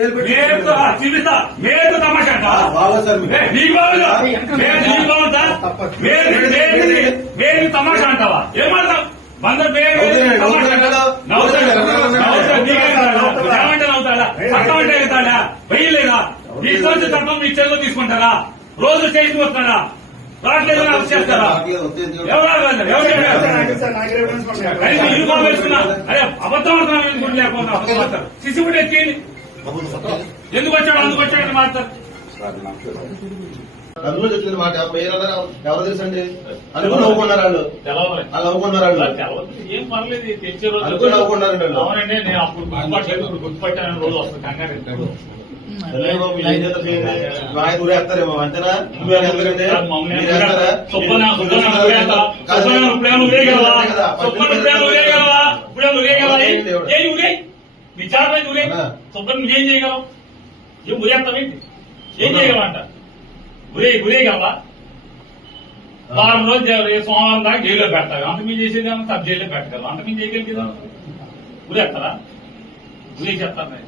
చూపిస్తా మేరకు తమాషా నీకు బాగుందా నీకు బాగుందా మేరకు తమాషా అంటావా ఏమంటావు వంద పేరు ఏమంటే అవుతాడా చట్టం అంటే అవుతాడా వెయ్యలేదా మీ సోచ తప్ప మీ చెల్లో తీసుకుంటారా రోజు స్టేషన్ వస్తాడా రావట్లేదు అరెస్ట్ చేస్తారా యూనిఫామ్ వేసుకున్నా అరే అబద్ధం అవుతున్నా లేకపోతే అబద్ధం మాట్లాడు సిసిబుడ్ ఎక్కింది ఎందుకు వచ్చాడు అందుకు వచ్చాడని మాట్లాడు అందులో చెప్పింది మాట ఎవరు తెలుసండి అనుకుని నవ్వుకున్నారు వాళ్ళు వాళ్ళు నవ్వుకున్నారు వాళ్ళు ఏం పర్లేదు తెచ్చే రోజు అనుకుని నవ్వుకున్నారండి వాళ్ళు. అవునండి నేను అప్పుడు గుర్తుపట్టలేదు ఇప్పుడు గుర్తుపట్టాను రోజు వస్తుంది కంగారు ఊరేస్తారేమో అంతేనా ఎందుకంటే విచారణ ఊరే సుబ్బన్ నువ్వేం చేయగలవు ఏం ఊరేస్తావేంటి ఏం చేయగలవంట ఊరేయగలవా వారం రోజు సోమవారం దాకా జైల్లో పెడతావు అంత మీరు చేసేది సబ్ జైల్లో పెట్టగలవు అంత మీరు చేయగలిగేదా ఊరేస్తారా ఊరే చెప్తాను